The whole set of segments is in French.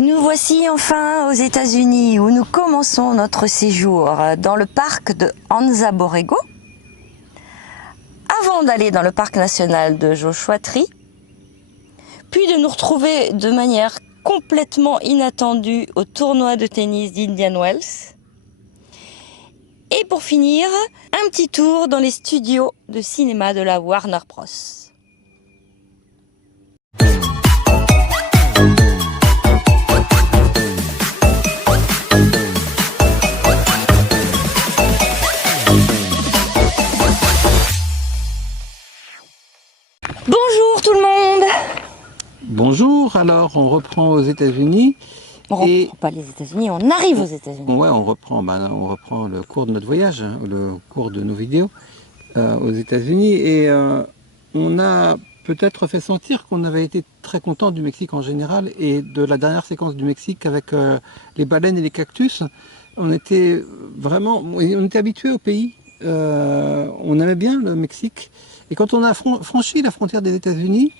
Nous voici enfin aux États-Unis où nous commençons notre séjour dans le parc de Anza Borrego. Avant d'aller dans le parc national de Joshua Tree, puis de nous retrouver de manière complètement inattendue au tournoi de tennis d'Indian Wells. Et pour finir, un petit tour dans les studios de cinéma de la Warner Bros. Bonjour tout le monde. Bonjour, alors on reprend aux États-Unis. On reprend pas les États-Unis, on arrive aux États-Unis. Ouais, on reprend le cours de notre voyage, hein, le cours de nos vidéos aux États-Unis. Et on a peut-être fait sentir qu'on avait été très content du Mexique en général et de la dernière séquence du Mexique avec les baleines et les cactus. On était habitué au pays. On aimait bien le Mexique. Et quand on a franchi la frontière des États-Unis,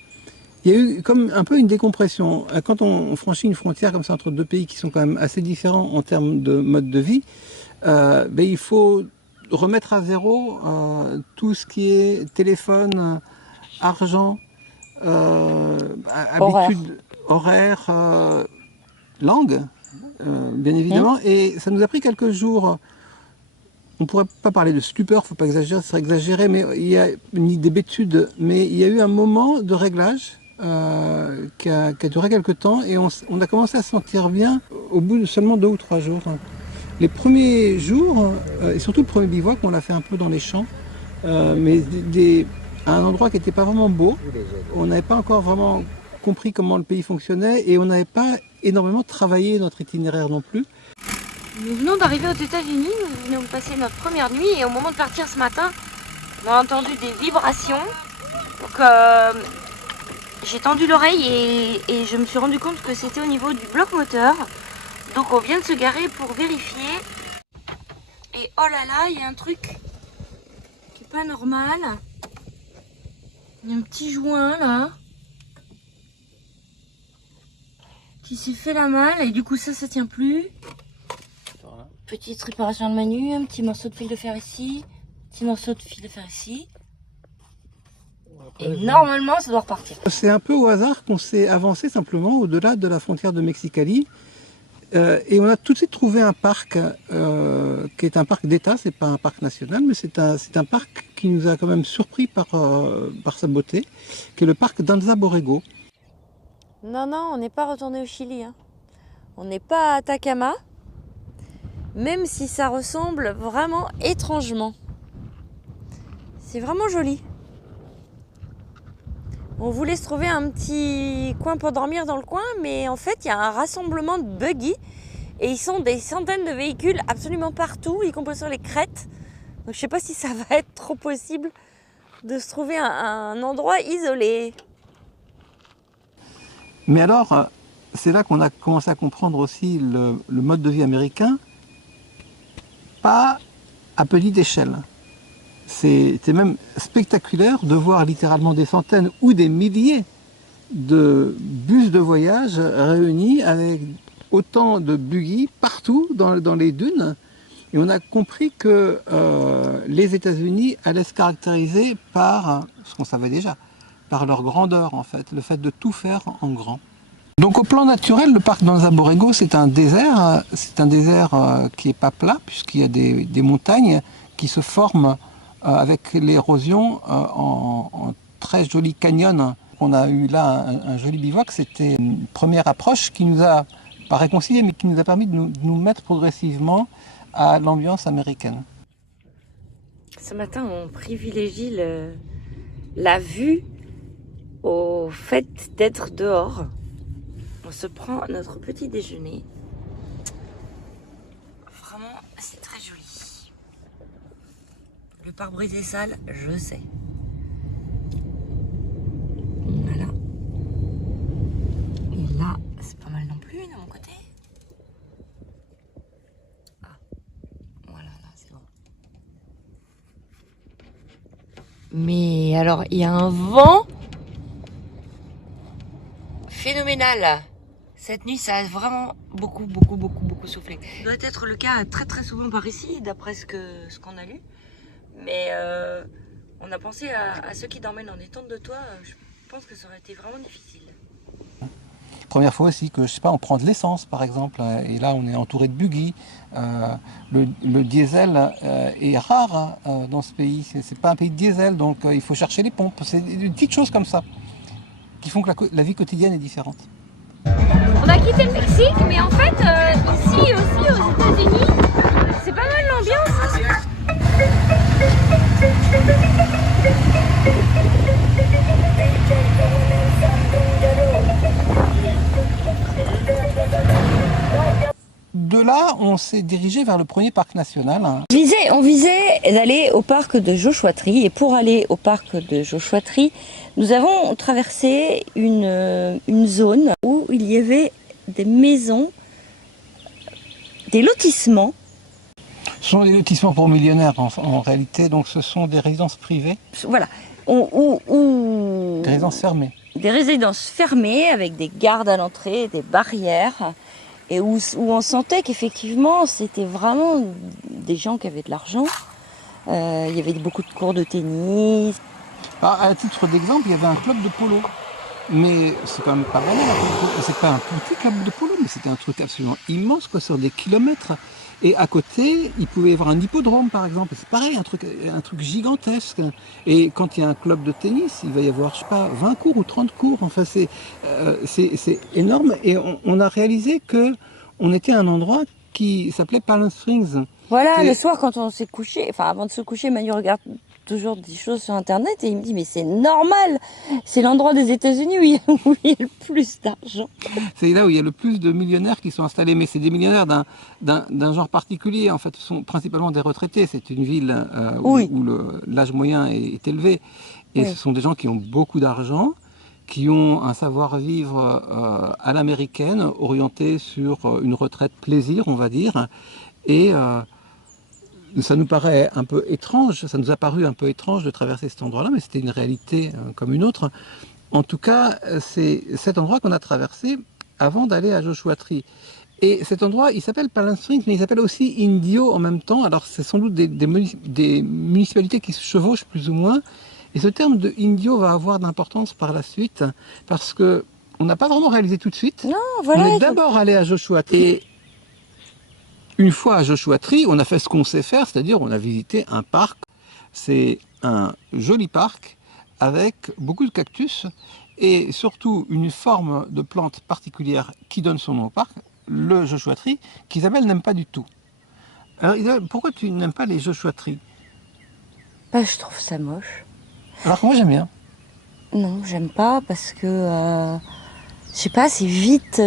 il y a eu comme un peu une décompression. Quand on franchit une frontière comme ça entre deux pays qui sont quand même assez différents en termes de mode de vie, il faut remettre à zéro tout ce qui est téléphone, argent, habitude, horaire, langue, bien évidemment. Et ça nous a pris quelques jours. On ne pourrait pas parler de stupeur, il ne faut pas exagérer, ce serait exagéré, mais il y a ni d'hébétude, mais il y a eu un moment de réglage qui a duré quelques temps et on a commencé à se sentir bien au bout de seulement 2 ou 3 jours. Les premiers jours, et surtout le premier bivouac, on l'a fait un peu dans les champs, mais à un endroit qui n'était pas vraiment beau. On n'avait pas encore vraiment compris comment le pays fonctionnait et on n'avait pas énormément travaillé notre itinéraire non plus. Nous venons d'arriver aux États-Unis, nous venons de passer notre première nuit et au moment de partir ce matin, on a entendu des vibrations. Donc j'ai tendu l'oreille et je me suis rendu compte que c'était au niveau du bloc moteur. Donc on vient de se garer pour vérifier. Et oh là là, il y a un truc qui est pas normal. Il y a un petit joint là qui s'est fait la malle et du coup ça tient plus. Petite réparation de menu, un petit morceau de fil de fer ici, petit morceau de fil de fer ici. Et normalement, ça doit repartir. C'est un peu au hasard qu'on s'est avancé simplement au-delà de la frontière de Mexicali. Et on a tout de suite trouvé un parc qui est un parc d'État, c'est pas un parc national, mais c'est un parc qui nous a quand même surpris par sa beauté, qui est le parc d'Anza Borrego. Non, on n'est pas retourné au Chili. Hein. On n'est pas à Atacama. Même si ça ressemble vraiment étrangement. C'est vraiment joli. On voulait se trouver un petit coin pour dormir dans le coin, mais en fait, il y a un rassemblement de buggy et ils sont des centaines de véhicules absolument partout, y compris sur les crêtes. Donc je sais pas si ça va être trop possible de se trouver un endroit isolé. Mais alors, c'est là qu'on a commencé à comprendre aussi le mode de vie américain. Pas à petite échelle. C'était même spectaculaire de voir littéralement des centaines ou des milliers de bus de voyage réunis avec autant de buggy partout dans les dunes. Et on a compris que les États-Unis allaient se caractériser par ce qu'on savait déjà, par leur grandeur en fait, le fait de tout faire en grand. Donc au plan naturel, le parc d'Anza Borrego, c'est un désert qui n'est pas plat, puisqu'il y a des montagnes qui se forment avec l'érosion en très jolis canyons. On a eu là un joli bivouac, c'était une première approche qui nous a pas réconciliés, mais qui nous a permis de nous mettre progressivement à l'ambiance américaine. Ce matin, on privilégie la vue au fait d'être dehors. On se prend notre petit déjeuner. Vraiment, c'est très joli. Le pare-brise est sale, je sais. Voilà. Et là, c'est pas mal non plus de mon côté. Ah, voilà, là, c'est bon. Mais alors, il y a un vent phénoménal. Cette nuit, ça a vraiment beaucoup soufflé. Ça doit être le cas très souvent par ici, d'après ce qu'on a lu. Mais on a pensé à ceux qui dormaient dans des tentes de toit. Je pense que ça aurait été vraiment difficile. Première fois aussi que, je sais pas, on prend de l'essence par exemple, et là on est entouré de buggy. Le diesel est rare dans ce pays, c'est pas un pays de diesel, donc il faut chercher les pompes. C'est des petites choses comme ça qui font que la vie quotidienne est différente. On a quitté le Mexique, mais en fait, ici aussi aux États-Unis, c'est pas mal l'ambiance. De là, on s'est dirigé vers le premier parc national. On visait d'aller au parc de Joshua Tree, et pour aller au parc de Joshua Tree, nous avons traversé une zone où il y avait des maisons, des lotissements. Ce sont des lotissements pour millionnaires en réalité, donc ce sont des résidences privées. Voilà. Des résidences fermées. Des résidences fermées avec des gardes à l'entrée, des barrières, et où on sentait qu'effectivement c'était vraiment des gens qui avaient de l'argent. Il y avait beaucoup de cours de tennis. À titre d'exemple, il y avait un club de polo. Mais c'est quand même pas banal, c'est pas un petit club de polo, mais c'était un truc absolument immense, quoi, sur des kilomètres. Et à côté, il pouvait y avoir un hippodrome, par exemple. C'est pareil, un truc gigantesque. Et quand il y a un club de tennis, il va y avoir, je sais pas, 20 cours ou 30 cours. Enfin, c'est énorme. Et on a réalisé que on était à un endroit qui s'appelait Palm Springs. Voilà, le soir quand on s'est couché, enfin avant de se coucher, Manu regarde toujours des choses sur internet et il me dit mais c'est normal, c'est l'endroit des États-Unis où il y a le plus d'argent. C'est là où il y a le plus de millionnaires qui sont installés, mais c'est des millionnaires d'un genre particulier. En fait, ce sont principalement des retraités. C'est une ville où l'âge moyen est élevé, et ce sont des gens qui ont beaucoup d'argent, qui ont un savoir-vivre à l'américaine, orienté sur une retraite plaisir, on va dire, et ça nous paraît un peu étrange, ça nous a paru un peu étrange de traverser cet endroit-là, mais c'était une réalité comme une autre. En tout cas, c'est cet endroit qu'on a traversé avant d'aller à Joshua Tree. Et cet endroit, il s'appelle Palm Springs, mais il s'appelle aussi Indio en même temps. Alors c'est sans doute des municipalités qui se chevauchent plus ou moins. Et ce terme de Indio va avoir d'importance par la suite, parce que on n'a pas vraiment réalisé tout de suite. Non, voilà. On est d'abord allé à Joshua Tree. Et une fois à Joshua Tree, on a fait ce qu'on sait faire, c'est-à-dire on a visité un parc. C'est un joli parc avec beaucoup de cactus et surtout une forme de plante particulière qui donne son nom au parc, le Joshua Tree, qu'Isabelle n'aime pas du tout. Alors Isabelle, pourquoi tu n'aimes pas les Joshua Tree? Bah, je trouve ça moche. Alors que moi j'aime bien. Non, j'aime pas parce que je sais pas, c'est vite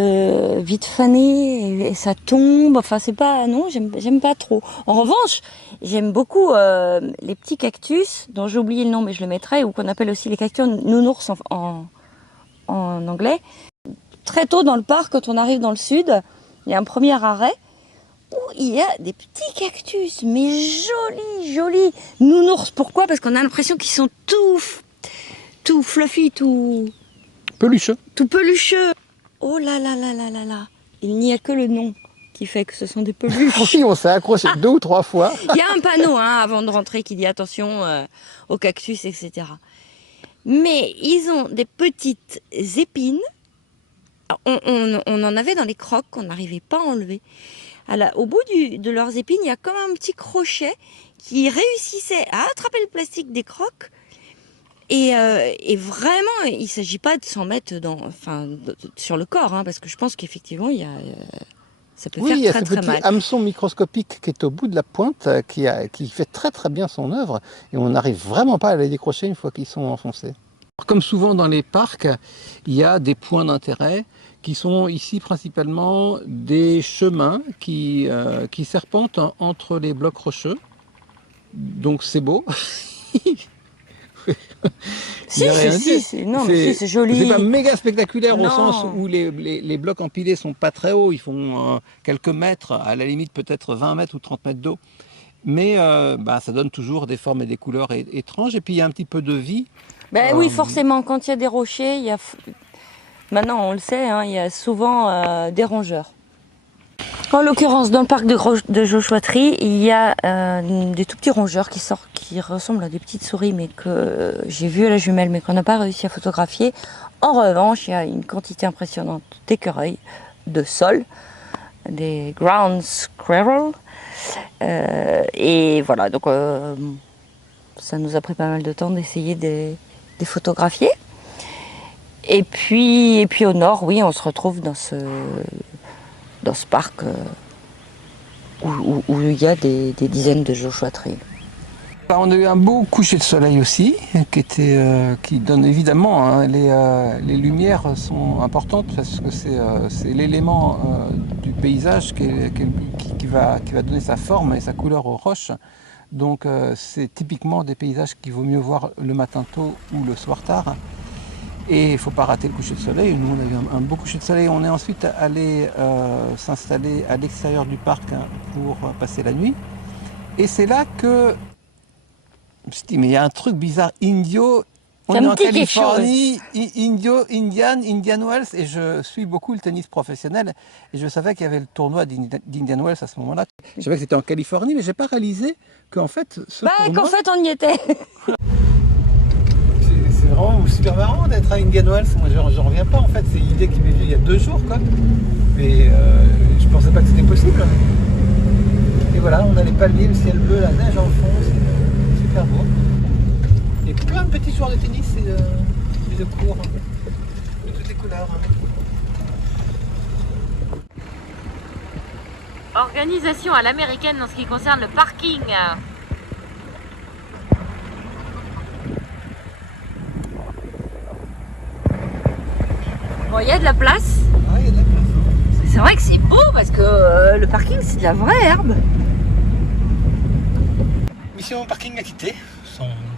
fané et ça tombe. Enfin, c'est pas, non, j'aime pas trop. En revanche, j'aime beaucoup les petits cactus dont j'ai oublié le nom, mais je le mettrai, ou qu'on appelle aussi les cactus nounours en anglais. Très tôt dans le parc, quand on arrive dans le sud, il y a un premier arrêt où il y a des petits cactus, mais jolis nounours. Pourquoi? Parce qu'on a l'impression qu'ils sont tout fluffy, tout Pelucheux. Tout pelucheux. Oh là là là là là là. Il n'y a que le nom qui fait que ce sont des peluches. Oui, on s'est accroché 2 ou 3 fois. Il y a un panneau avant de rentrer qui dit attention aux cactus, etc. Mais ils ont des petites épines. On en avait dans les crocs qu'on n'arrivait pas à enlever. Alors, au bout de leurs épines, il y a comme un petit crochet qui réussissait à attraper le plastique des crocs. Et vraiment, il ne s'agit pas de s'en mettre sur le corps, hein, parce que je pense qu'effectivement, ça peut faire très très mal. Oui, il y a ce petit hameçon microscopique qui est au bout de la pointe, qui fait très très bien son œuvre, et on n'arrive vraiment pas à les décrocher une fois qu'ils sont enfoncés. Comme souvent dans les parcs, il y a des points d'intérêt qui sont ici principalement des chemins qui serpentent entre les blocs rocheux. Donc c'est beau. Si, c'est joli. C'est pas méga spectaculaire au sens où les blocs empilés sont pas très hauts, ils font quelques mètres, à la limite peut-être 20 mètres ou 30 mètres d'eau. Mais ça donne toujours des formes et des couleurs étranges, et puis il y a un petit peu de vie. Oui, forcément, quand il y a des rochers, Maintenant, on le sait, hein, il y a souvent des rongeurs. En l'occurrence, dans le parc de Joshua Tree, il y a des tout petits rongeurs qui sortent, qui ressemblent à des petites souris, mais que j'ai vu à la jumelle, mais qu'on n'a pas réussi à photographier. En revanche, il y a une quantité impressionnante d'écureuils, de sol, des ground squirrels. Et voilà, donc ça nous a pris pas mal de temps d'essayer de les photographier. Et puis au nord, oui, on se retrouve dans ce parc où il y a des dizaines de Joshua Tree. On a eu un beau coucher de soleil aussi, qui donne évidemment, hein, les lumières sont importantes parce que c'est l'élément du paysage qui va donner sa forme et sa couleur aux roches. Donc c'est typiquement des paysages qu'il vaut mieux voir le matin tôt ou le soir tard. Et il ne faut pas rater le coucher de soleil. Nous, on a eu un beau coucher de soleil. On est ensuite allé s'installer à l'extérieur du parc, hein, pour passer la nuit. Et c'est là que je me suis dit, mais il y a un truc bizarre. On est en Californie, Indian Wells, et je suis beaucoup le tennis professionnel. Et je savais qu'il y avait le tournoi d'Indian Wells à ce moment-là. Je savais que c'était en Californie, mais je n'ai pas réalisé qu'en fait, qu'en fait, on y était. C'est vraiment super marrant d'être à Indian Wells. Moi, j'en reviens pas en fait. C'est une idée qui m'est venue il y a 2 jours, quoi. Mais je pensais pas que c'était possible. Et voilà, on a les palmiers, le ciel bleu, la neige en fond. C'est super beau. Et plein de petits joueurs de tennis et de cours, de toutes les couleurs. Organisation à l'américaine en ce qui concerne le parking. Bon, il y a de la place. Ah, il y a de la place. C'est vrai que c'est beau parce que le parking, c'est de la vraie herbe. Mission parking acquittée,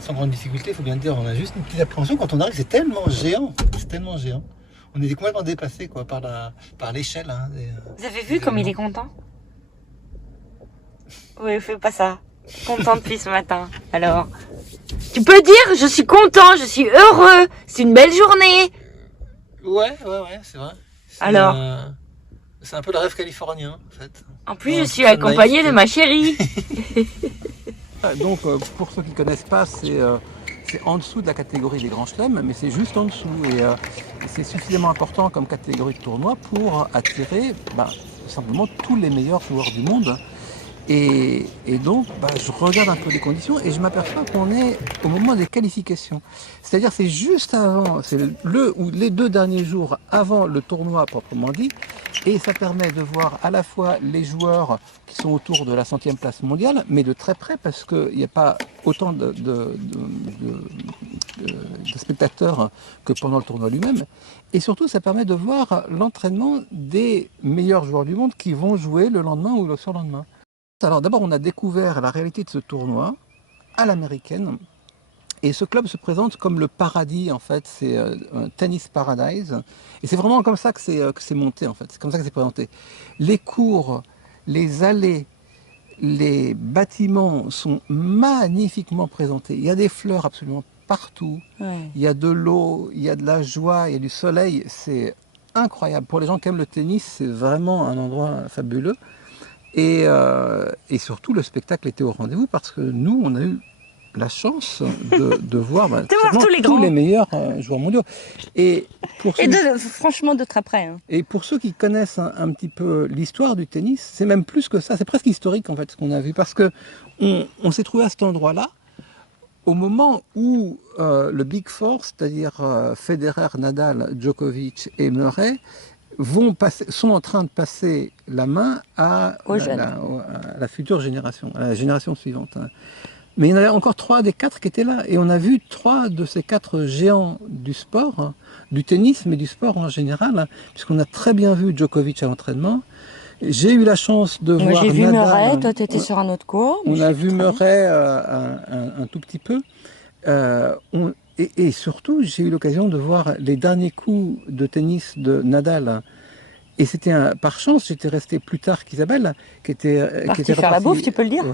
sans grande difficulté, il faut bien le dire. On a juste une petite appréhension quand on arrive, c'est tellement géant. C'est tellement géant. On est complètement dépassé, quoi, par l'échelle. Hein, Vous avez vu comme il est content? Oui, fais pas ça. Content depuis ce matin. Alors, tu peux dire, je suis content, je suis heureux, c'est une belle journée. Ouais, c'est vrai. Alors, c'est un peu le rêve californien, en fait. En plus, je suis accompagnée de ma chérie. Donc, pour ceux qui ne connaissent pas, c'est en dessous de la catégorie des grands chelems, mais c'est juste en dessous. Et c'est suffisamment important comme catégorie de tournoi pour attirer simplement tous les meilleurs joueurs du monde. Et donc, je regarde un peu les conditions et je m'aperçois qu'on est au moment des qualifications. C'est-à-dire, c'est juste avant, c'est les 2 derniers jours avant le tournoi proprement dit, et ça permet de voir à la fois les joueurs qui sont autour de la 100e place mondiale, mais de très près parce qu'il n'y a pas autant de spectateurs que pendant le tournoi lui-même. Et surtout, ça permet de voir l'entraînement des meilleurs joueurs du monde qui vont jouer le lendemain ou le surlendemain. Alors d'abord, on a découvert la réalité de ce tournoi à l'américaine. Et ce club se présente comme le paradis, en fait, c'est un tennis paradise. Et c'est vraiment comme ça que c'est monté, en fait. C'est comme ça que c'est présenté. Les cours, les allées, les bâtiments sont magnifiquement présentés. Il y a des fleurs absolument partout. Ouais. Il y a de l'eau, il y a de la joie, il y a du soleil. C'est incroyable. Pour les gens qui aiment le tennis, c'est vraiment un endroit fabuleux. Et surtout, le spectacle était au rendez-vous parce que nous, on a eu la chance de voir tous les meilleurs joueurs mondiaux. Franchement, de très près. Hein. Et pour ceux qui connaissent un petit peu l'histoire du tennis, c'est même plus que ça. C'est presque historique, en fait, ce qu'on a vu. Parce qu'on s'est trouvé à cet endroit-là au moment où le Big Four, c'est-à-dire Federer, Nadal, Djokovic et Murray, sont en train de passer la main à la future génération, à la génération suivante. Mais il y en avait encore 3 des 4 qui étaient là. Et on a vu 3 de ces 4 géants du sport, du tennis, mais du sport en général, puisqu'on a très bien vu Djokovic à l'entraînement. J'ai eu la chance de voir J'ai vu Nadal. Murray, toi tu étais sur un autre cours. On a vu Murray un tout petit peu. Et surtout, j'ai eu l'occasion de voir les derniers coups de tennis de Nadal. Et c'était par chance, j'étais resté plus tard qu'Isabelle, qui était faire la bouffe, tu peux le dire.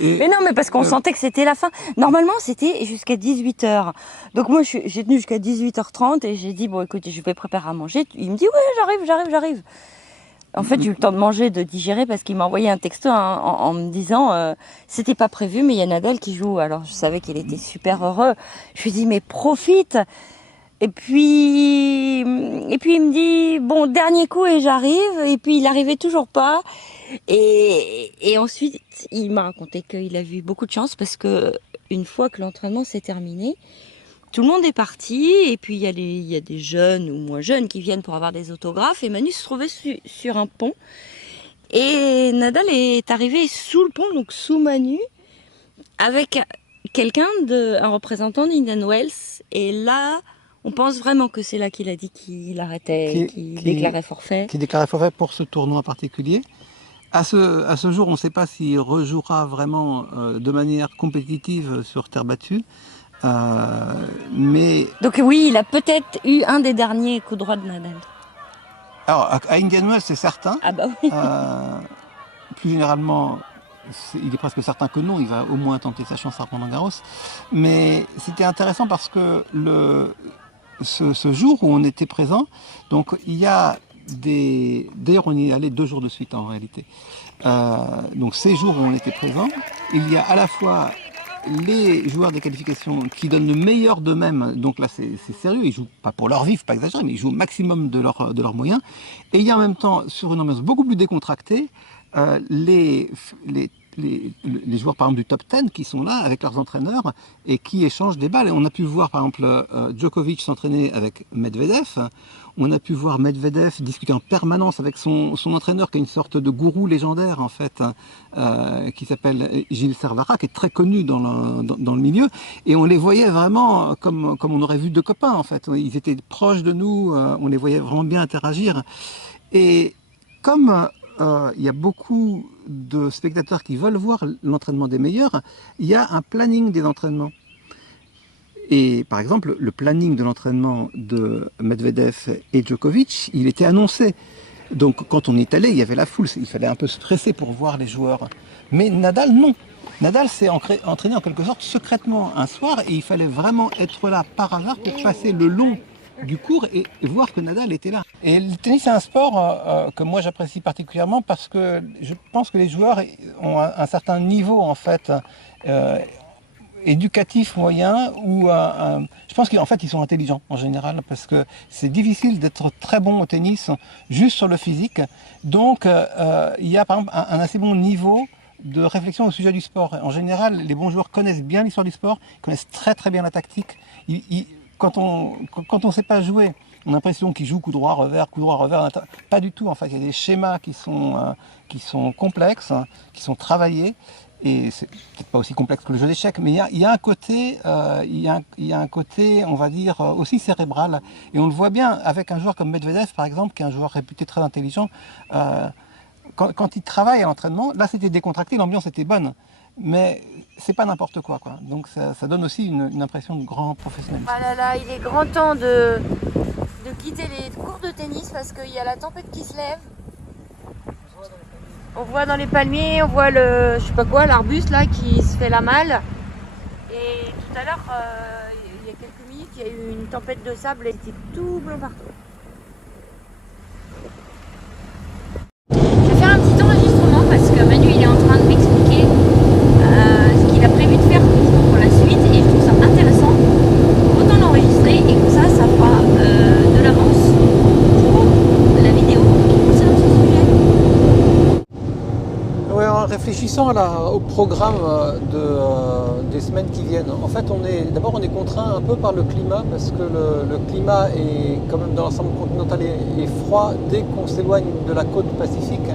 Mais non, mais parce qu'on sentait que c'était la fin. Normalement, c'était jusqu'à 18h. Donc moi, j'ai tenu jusqu'à 18h30 et j'ai dit, bon, écoute, je vais préparer à manger. Il me dit, ouais, j'arrive. En fait, j'ai eu le temps de manger, de digérer, parce qu'il m'a envoyé un texto en me disant, c'était pas prévu, mais il y a Nadal qui joue. Alors, je savais qu'il était super heureux. Je lui ai dit, mais profite. Et puis il me dit, bon, dernier coup et j'arrive. Et puis il arrivait toujours pas. Et ensuite, il m'a raconté qu'il a eu beaucoup de chance, parce que une fois que l'entraînement s'est terminé, tout le monde est parti, et puis il y a des jeunes ou moins jeunes qui viennent pour avoir des autographes, et Manu se trouvait sur un pont, et Nadal est arrivé sous le pont, donc sous Manu, avec un représentant d'Indian Wells, et là, on pense vraiment que c'est là qu'il a dit qu'il arrêtait, qu'il déclarait forfait. Qui déclarait forfait pour ce tournoi particulier. À ce jour, on ne sait pas s'il rejouera vraiment de manière compétitive sur terre battue. Mais donc oui, il a peut-être eu un des derniers coups droits de Nadal. Alors, à Indian Wells, c'est certain. Ah bah oui. Plus généralement, il est presque certain que non, il va au moins tenter sa chance à Roland-Garros. Mais c'était intéressant parce que ce jour où on était présent, donc il y a d'ailleurs, on y est allé 2 jours de suite en réalité. Donc ces jours où on était présent, il y a à la fois les joueurs des qualifications qui donnent le meilleur d'eux-mêmes, donc là c'est sérieux, ils jouent pas pour leur vif, pas exagéré, mais ils jouent au maximum de leurs moyens. Et il y a en même temps, sur une ambiance beaucoup plus décontractée, les joueurs par exemple du top 10 qui sont là avec leurs entraîneurs et qui échangent des balles. Et on a pu voir par exemple Djokovic s'entraîner avec Medvedev. On a pu voir Medvedev discuter en permanence avec son entraîneur qui est une sorte de gourou légendaire en fait, qui s'appelle Gilles Servara, qui est très connu dans le milieu. Et on les voyait vraiment comme on aurait vu 2 copains en fait. Ils étaient proches de nous, on les voyait vraiment bien interagir. Et comme il y a beaucoup de spectateurs qui veulent voir l'entraînement des meilleurs, il y a un planning des entraînements. Et par exemple, le planning de l'entraînement de Medvedev et Djokovic, il était annoncé. Donc quand on y est allé, il y avait la foule, il fallait un peu se presser pour voir les joueurs. Mais Nadal, non. Nadal s'est entraîné en quelque sorte secrètement un soir et il fallait vraiment être là par hasard pour passer le long du cours et voir que Nadal était là. Et le tennis, c'est un sport que moi j'apprécie particulièrement parce que je pense que les joueurs ont un certain niveau en fait éducatif moyen ou je pense qu'en fait ils sont intelligents en général parce que c'est difficile d'être très bon au tennis juste sur le physique. Donc il y a par exemple un assez bon niveau de réflexion au sujet du sport. En général, les bons joueurs connaissent bien l'histoire du sport, connaissent très très bien la tactique. Quand on sait pas jouer, on a l'impression qu'ils jouent coup droit, revers. Pas du tout en fait. Il y a des schémas qui sont complexes, qui sont travaillés. Et c'est peut-être pas aussi complexe que le jeu d'échecs, mais il y a un côté, on va dire, aussi cérébral. Et on le voit bien avec un joueur comme Medvedev, par exemple, qui est un joueur réputé très intelligent. Quand il travaille à l'entraînement, là c'était décontracté, l'ambiance était bonne. Mais c'est pas n'importe quoi. Donc ça donne aussi une impression de grand professionnalisme. Ah là là, il est grand temps de quitter les cours de tennis parce qu'il y a la tempête qui se lève. On voit dans les palmiers, on voit je sais pas quoi, l'arbuste là qui se fait la malle. Et tout à l'heure, il y a quelques minutes, il y a eu une tempête de sable et c'était tout blanc partout. Je vais faire un petit enregistrement parce que Manu il est en train de m'expliquer ce qu'il a prévu de faire pour la suite et je trouve ça intéressant. Autant l'enregistrer et comme ça fera de l'avance pour la vidéo qui concerne ce sujet. Ouais, en réfléchissant au programme des semaines qui viennent, en fait d'abord on est contraint un peu par le climat parce que le climat est quand même dans l'ensemble continental est froid dès qu'on s'éloigne de la côte pacifique.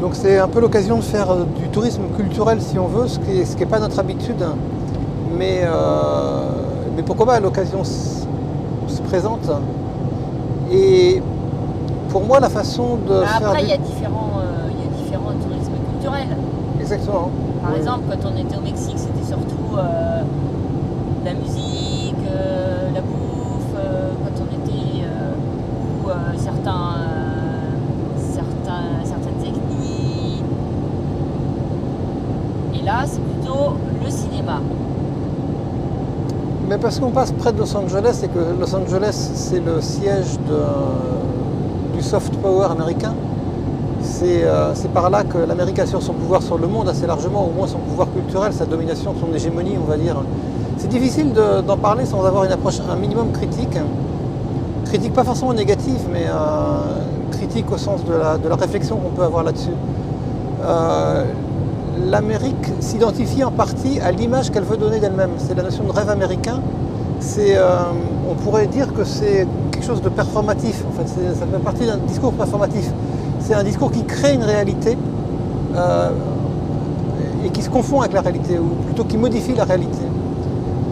Donc c'est un peu l'occasion de faire du tourisme culturel si on veut, ce qui est pas notre habitude. Mais pourquoi pas, l'occasion se présente. Et pour moi la façon de faire... Après il y a différents tourismes culturels. Exactement. Par exemple quand on était au Mexique c'était surtout la musique, la bouffe, quand on était ou certaines techniques. là, c'est plutôt le cinéma. Mais parce qu'on passe près de Los Angeles et que Los Angeles, c'est le siège du soft power américain. C'est par là que l'Amérique assure son pouvoir sur le monde assez largement, au moins son pouvoir culturel, sa domination, son hégémonie, on va dire. C'est difficile d'en parler sans avoir une approche un minimum critique. Critique pas forcément négative, mais critique au sens de la réflexion qu'on peut avoir là-dessus. L'Amérique s'identifie en partie à l'image qu'elle veut donner d'elle-même. C'est la notion de rêve américain. On pourrait dire que c'est quelque chose de performatif. En fait, ça fait partie d'un discours performatif. C'est un discours qui crée une réalité et qui se confond avec la réalité, ou plutôt qui modifie la réalité.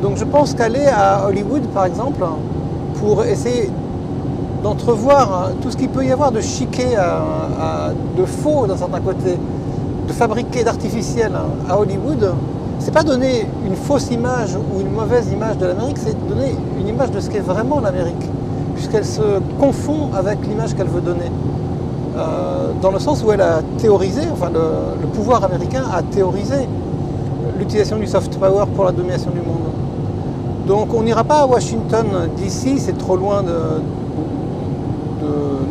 Donc je pense qu'aller à Hollywood, par exemple, pour essayer d'entrevoir tout ce qu'il peut y avoir de chiqué, de faux d'un certain côté, de fabriqué, d'artificiel à Hollywood, c'est pas donner une fausse image ou une mauvaise image de l'Amérique, c'est donner une image de ce qu'est vraiment l'Amérique, puisqu'elle se confond avec l'image qu'elle veut donner. Dans le sens où elle a théorisé, enfin le pouvoir américain a théorisé l'utilisation du soft power pour la domination du monde. Donc on n'ira pas à Washington DC, c'est trop loin de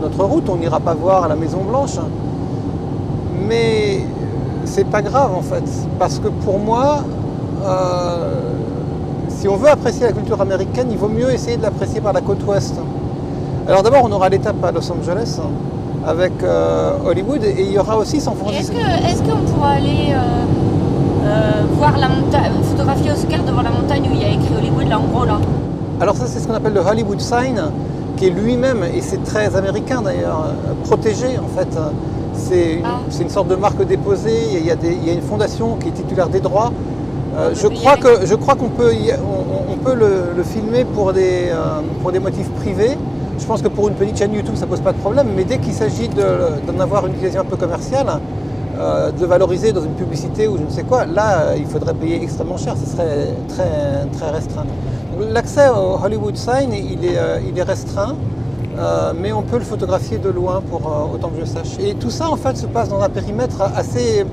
notre route, on n'ira pas voir la Maison Blanche. Mais c'est pas grave en fait, parce que pour moi, si on veut apprécier la culture américaine, il vaut mieux essayer de l'apprécier par la côte ouest. Alors d'abord on aura l'étape à Los Angeles, avec Hollywood, et il y aura aussi San Francisco. Est-ce qu'on pourra aller voir la montagne, photographier Oscar devant la montagne où il y a écrit Hollywood là en gros là? Alors ça c'est ce qu'on appelle le Hollywood Sign, qui est lui-même, et c'est très américain d'ailleurs, protégé en fait. C'est une sorte de marque déposée, il y a une fondation qui est titulaire des droits. Je crois qu'on peut, on peut le filmer pour des motifs privés. Je pense que pour une petite chaîne YouTube, ça pose pas de problème, mais dès qu'il s'agit d'en avoir une utilisation un peu commerciale, de le valoriser dans une publicité ou je ne sais quoi, là, il faudrait payer extrêmement cher, ce serait très, très restreint. L'accès au Hollywood Sign, il est restreint, mais on peut le photographier de loin, pour autant que je sache. Et tout ça, en fait, se passe dans un périmètre assez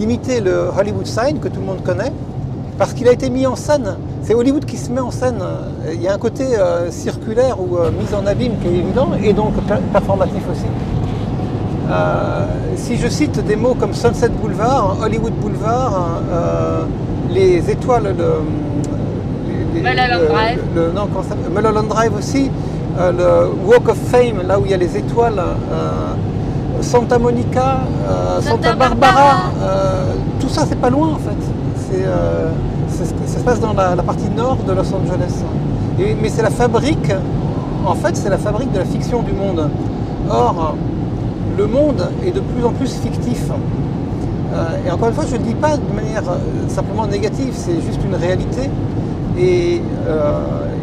limité, le Hollywood Sign, que tout le monde connaît, parce qu'il a été mis en scène. C'est Hollywood qui se met en scène. Il y a un côté circulaire ou mise en abîme qui est évident, et donc performatif aussi. Si je cite des mots comme Sunset Boulevard, Hollywood Boulevard, les étoiles, Mulholland Drive aussi, le Walk of Fame, là où il y a les étoiles, Santa Monica, Santa Barbara, tout ça c'est pas loin en fait. Ça se passe dans la partie nord de Los Angeles. Mais c'est la fabrique, en fait c'est la fabrique de la fiction du monde. Or, le monde est de plus en plus fictif. Et encore une fois, je ne le dis pas de manière simplement négative, c'est juste une réalité. Et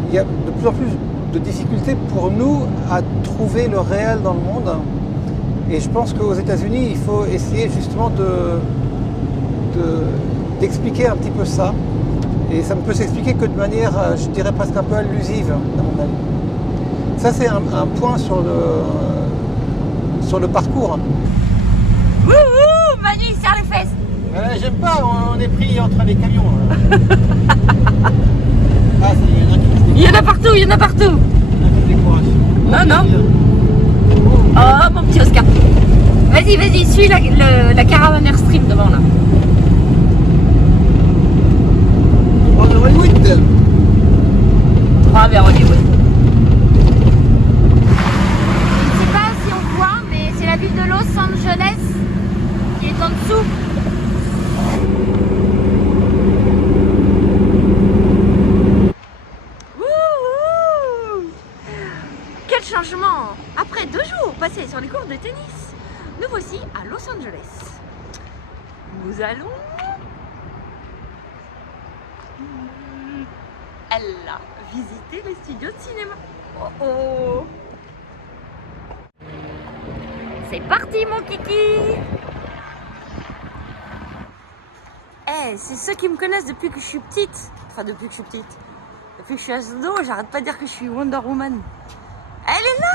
il y a de plus en plus de difficultés pour nous à trouver le réel dans le monde. Et je pense qu'aux États-Unis, il faut essayer justement d'expliquer un petit peu ça. Et ça ne peut s'expliquer que de manière, je dirais presque un peu allusive, à mon avis. Ça, c'est un point sur le parcours. Wouhou, Manu, il serre les fesses. J'aime pas, on est pris entre les camions. Ah, il y en a partout, il y en a partout. Non. Oh, mon petit Oscar. Vas-y, suis la caravane Airstream devant là. On est Hollywood. On va vers Hollywood. Je ne sais pas si on voit, mais c'est la ville de Los Angeles qui est en dessous. Wouhou! Quel changement! Après 2 jours passés sur les cours de tennis, nous voici à Los Angeles. Nous allons... Elle a visité les studios de cinéma. Oh. C'est parti mon kiki. C'est ceux qui me connaissent depuis que je suis petite. Enfin depuis que je suis petite. Depuis que je suis ado, j'arrête pas de dire que je suis Wonder Woman. Elle est là.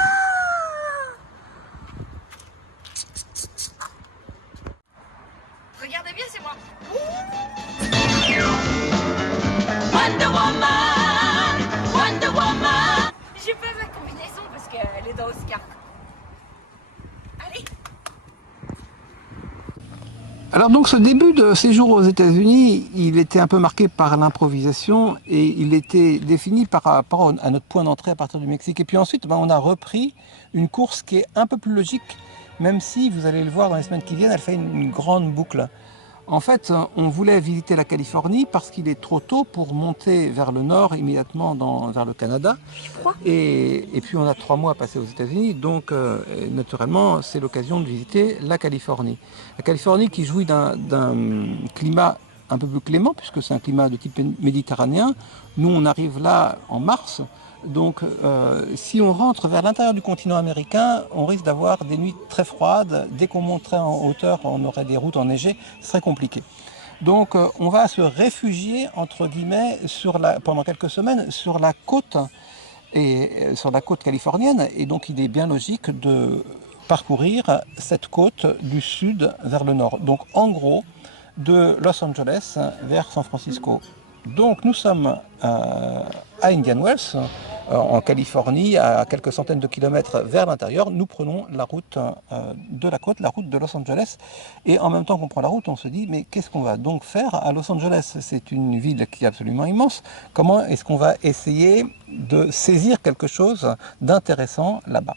Regardez bien, c'est moi. Alors donc ce début de séjour aux États-Unis, il était un peu marqué par l'improvisation et il était défini par rapport à notre point d'entrée à partir du Mexique. Et puis ensuite, on a repris une course qui est un peu plus logique, même si, vous allez le voir dans les semaines qui viennent, elle fait une grande boucle. En fait, on voulait visiter la Californie parce qu'il est trop tôt pour monter vers le nord, immédiatement vers le Canada. Et puis on a 3 mois à passer aux États-Unis, donc naturellement c'est l'occasion de visiter la Californie. La Californie qui jouit d'un climat un peu plus clément, puisque c'est un climat de type méditerranéen. Nous on arrive là en mars. Donc si on rentre vers l'intérieur du continent américain, on risque d'avoir des nuits très froides. Dès qu'on monterait en hauteur, on aurait des routes enneigées, ce serait compliqué. Donc on va se réfugier, entre guillemets, pendant quelques semaines sur la côte, sur la côte californienne. Et donc il est bien logique de parcourir cette côte du sud vers le nord. Donc en gros, de Los Angeles vers San Francisco. Donc nous sommes à Indian Wells, en Californie, à quelques centaines de kilomètres vers l'intérieur. Nous prenons la route de la côte, la route de Los Angeles. Et en même temps qu'on prend la route, on se dit, mais qu'est-ce qu'on va donc faire à Los Angeles? C'est une ville qui est absolument immense. Comment est-ce qu'on va essayer de saisir quelque chose d'intéressant là-bas?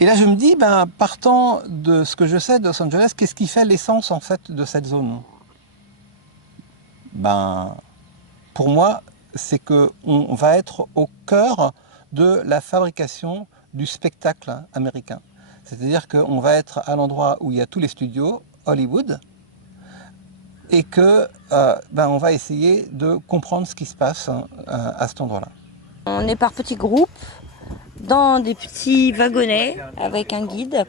Et là je me dis, partant de ce que je sais de Los Angeles, qu'est-ce qui fait l'essence en fait de cette zone? Pour moi, c'est qu'on va être au cœur de la fabrication du spectacle américain. C'est-à-dire qu'on va être à l'endroit où il y a tous les studios, Hollywood, et on va essayer de comprendre ce qui se passe à cet endroit-là. On est par petits groupes, dans des petits wagonnets avec un guide,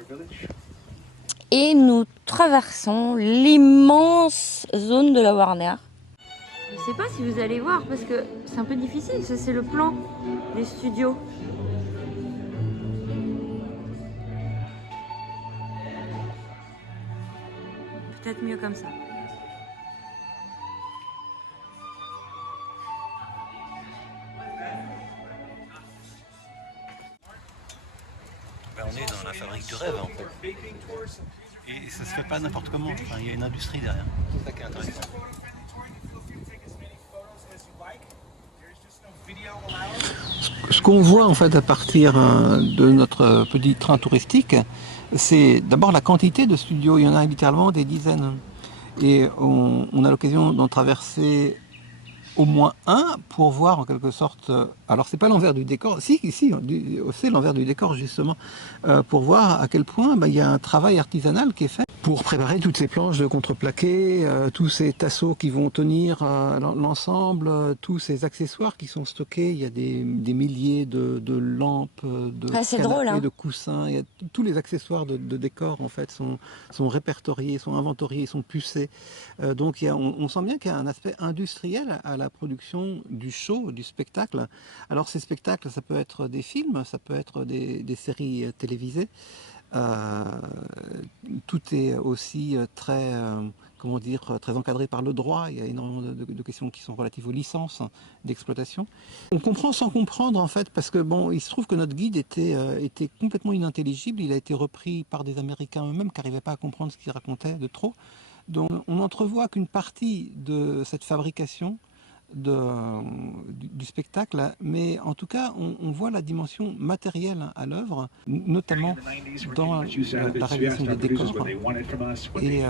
et nous traversons l'immense zone de la Warner. Je ne sais pas si vous allez voir parce que c'est un peu difficile, ça c'est le plan des studios. Peut-être mieux comme ça. On est dans la fabrique du rêve en fait. Et ça se fait pas n'importe comment, il y a une industrie derrière. C'est ça qui est intéressant. Ce qu'on voit en fait à partir de notre petit train touristique, c'est d'abord la quantité de studios. Il y en a littéralement des dizaines. Et on a l'occasion d'en traverser au moins un pour voir en quelque sorte, alors c'est pas l'envers du décor, si c'est l'envers du décor justement, pour voir à quel point il y a un travail artisanal qui est fait pour préparer toutes ces planches de contreplaqué, tous ces tasseaux qui vont tenir l'ensemble, tous ces accessoires qui sont stockés. Il y a des milliers de lampes, de canapés, de coussins. Il y a tous les accessoires de décor en fait sont répertoriés, sont inventoriés, sont pucés. Donc on sent bien qu'il y a un aspect industriel à la production du show, du spectacle. Alors ces spectacles, ça peut être des films, ça peut être des séries télévisées. Tout est aussi très encadré par le droit. Il y a énormément de questions qui sont relatives aux licences d'exploitation. On comprend sans comprendre en fait, parce que il se trouve que notre guide était complètement inintelligible. Il a été repris par des Américains eux-mêmes qui n'arrivaient pas à comprendre ce qu'il racontait de trop. Donc on n'entrevoit qu'une partie de cette fabrication du spectacle, mais en tout cas on voit la dimension matérielle à l'œuvre, notamment dans la réalisation des décors. Et,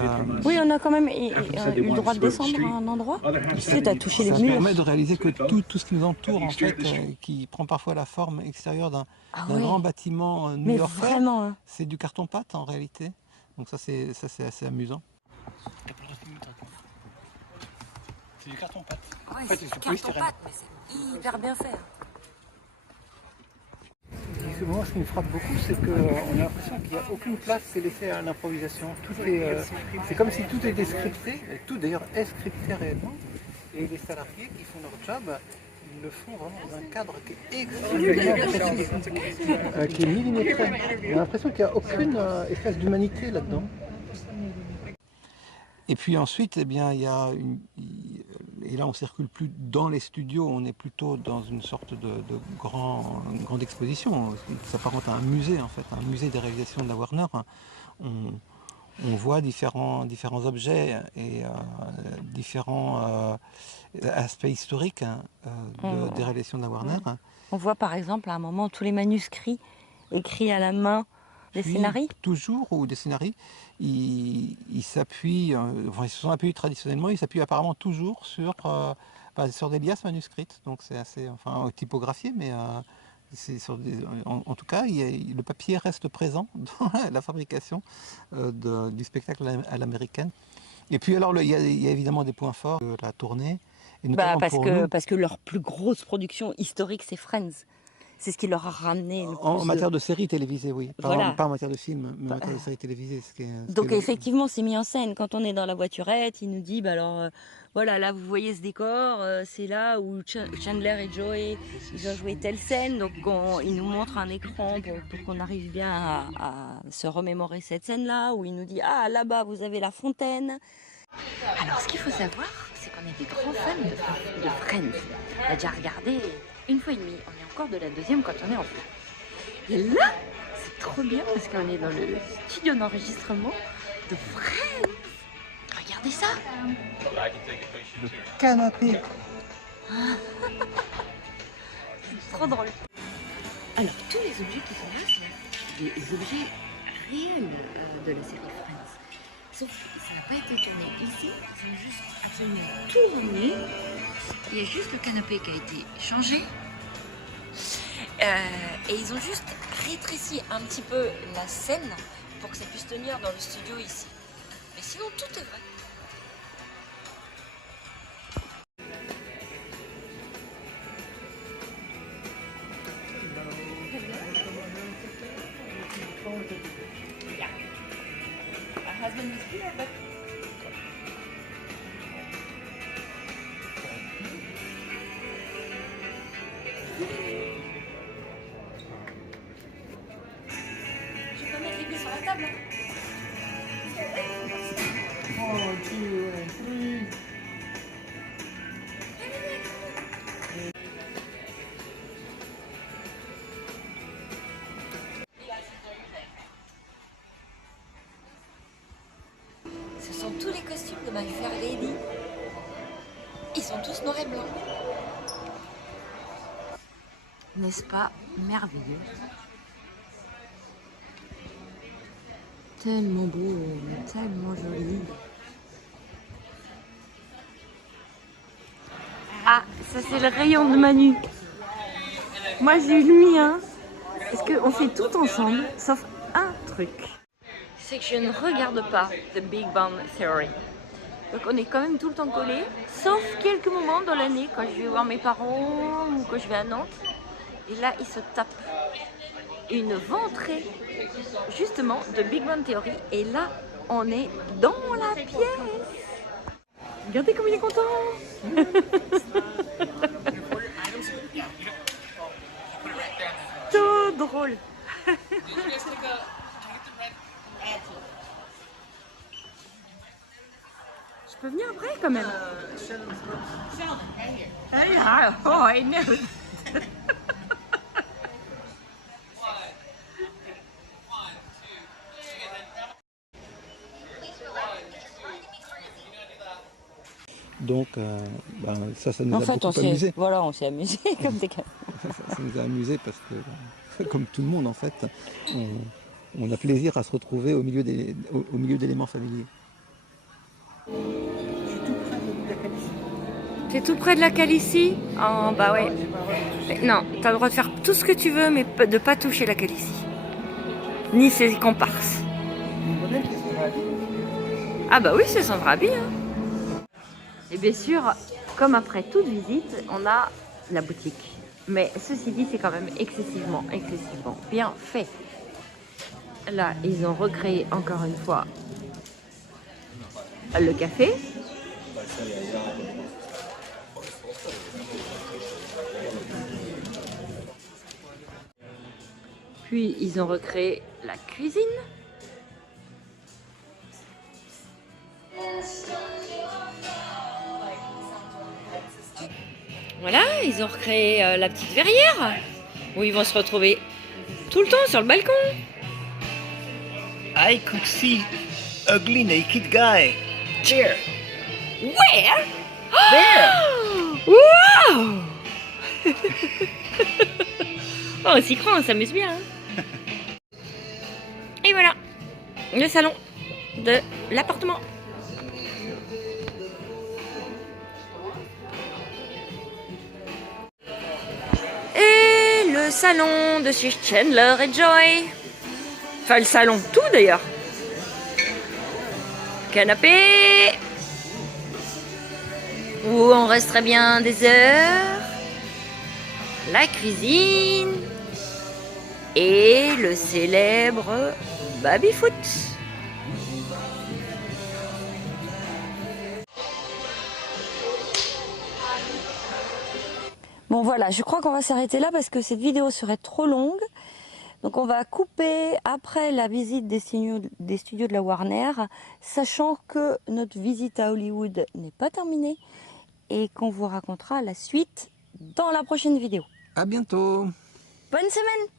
oui, on a quand même eu le droit de descendre à un endroit. Tu sais, t'as touché les murs. Ça permet de réaliser que tout ce qui nous entoure, en fait, qui prend parfois la forme extérieure d'un grand bâtiment new-yorkais, c'est du carton-pâte en réalité. Donc ça c'est assez amusant. C'est du carton-pâte. Ouais, c'est du carton-pâte, mais c'est hyper bien fait. Moi, ce qui me frappe beaucoup, c'est qu'on a l'impression qu'il n'y a aucune place qui est laissée à l'improvisation. C'est comme si tout était scripté, et tout d'ailleurs est scripté réellement, et les salariés qui font leur job, ils le font vraiment dans un cadre qui est extrêmement précis, qui est millimétré. On a l'impression qu'il n'y a aucune espèce d'humanité là-dedans. Et puis ensuite, il y a et là on ne circule plus dans les studios, on est plutôt dans une sorte de grande exposition. Ça s'apparente à un musée en fait, un musée des réalisations de la Warner. on voit différents objets et différents aspects historiques des réalisations de la Warner. On voit par exemple à un moment tous les manuscrits écrits à la main des scénarii. Toujours, ou des scénarii, ils s'appuient, enfin, ils se sont appuyés traditionnellement, ils s'appuient apparemment toujours sur des liasses manuscrites. Donc c'est assez, enfin, typographié, mais en tout cas, le papier reste présent dans la fabrication du spectacle à l'américaine. Et puis alors, il y a évidemment des points forts de la tournée. Et Parce que leur plus grosse production historique, c'est Friends. C'est ce qui leur a ramené le plus en matière de séries télévisées, oui. Voilà. Pas en matière de films, mais en matière de séries télévisées. Donc effectivement, c'est mis en scène. Quand on est dans la voiturette, il nous dit, voilà, là vous voyez ce décor, c'est là où Chandler et Joey, ils ont joué telle scène. Donc il nous montre un écran pour qu'on arrive bien à se remémorer cette scène-là, où il nous dit, ah là-bas vous avez la fontaine. Alors ce qu'il faut savoir, c'est qu'on est des grands fans de Friends. On a déjà regardé une fois et demie. On est encore de la deuxième quand on est enfant. Et là, c'est trop bien parce qu'on est dans le studio d'enregistrement de Friends. Regardez ça. Le canapé. C'est trop drôle. Alors, tous les objets qui sont là sont des objets réels de la série Friends. Sauf que ça n'a pas été tourné ici. Ils ont juste absolument tourné. Il y a juste le canapé qui a été changé. Et ils ont juste rétréci un petit peu la scène pour que ça puisse tenir dans le studio ici. Mais sinon, tout est vrai. Yeah. My husband was here, but... Je peux mettre les pieds sur la table. Ce sont tous les costumes de My Fair Lady. Ils sont tous noirs et blancs. N'est-ce pas merveilleux? Tellement beau, tellement joli. Ah, ça c'est le rayon de Manu. Moi j'ai eu le mien. Parce qu'on fait tout ensemble, sauf un truc. C'est que je ne regarde pas The Big Bang Theory. Donc on est quand même tout le temps collés, sauf quelques moments dans l'année quand je vais voir mes parents ou quand je vais à Nantes. Et là, ils se tapent une ventrée, justement, de Big Bang Theory. Et là, on est dans la pièce. Regardez comme il est content. Tout drôle. Je peux venir après quand même. Oh, I know. Donc, ça nous a beaucoup amusé. Voilà, on s'est amusé comme des gars. Ça nous a amusé parce que, comme tout le monde en fait, on a plaisir à se retrouver au milieu d'éléments familiers. T'es tout près de la Calicie? Oh bah ouais. Non, t'as le droit de faire tout ce que tu veux, mais de pas toucher la Calicie. Ni ses comparses. Ah bah oui, c'est son vrai habit. Hein. Et bien sûr, comme après toute visite, on a la boutique. Mais ceci dit, c'est quand même excessivement bien fait. Là, ils ont recréé encore une fois le café. Puis, ils ont recréé la cuisine. Voilà, ils ont recréé la petite verrière où ils vont se retrouver tout le temps sur le balcon. I could see ugly naked guy. There. Where? There. Wow. Oh, on s'y croit, on s'amuse bien. Hein. Et voilà, le salon de l'appartement. Et le salon de chez Chandler et Joy. Enfin, le salon, tout d'ailleurs. Canapé. Où on resterait bien des heures. La cuisine. Et le célèbre baby-foot. Bon voilà, je crois qu'on va s'arrêter là parce que cette vidéo serait trop longue. Donc on va couper après la visite des studios de la Warner, sachant que notre visite à Hollywood n'est pas terminée et qu'on vous racontera la suite dans la prochaine vidéo. À bientôt. Bonne semaine!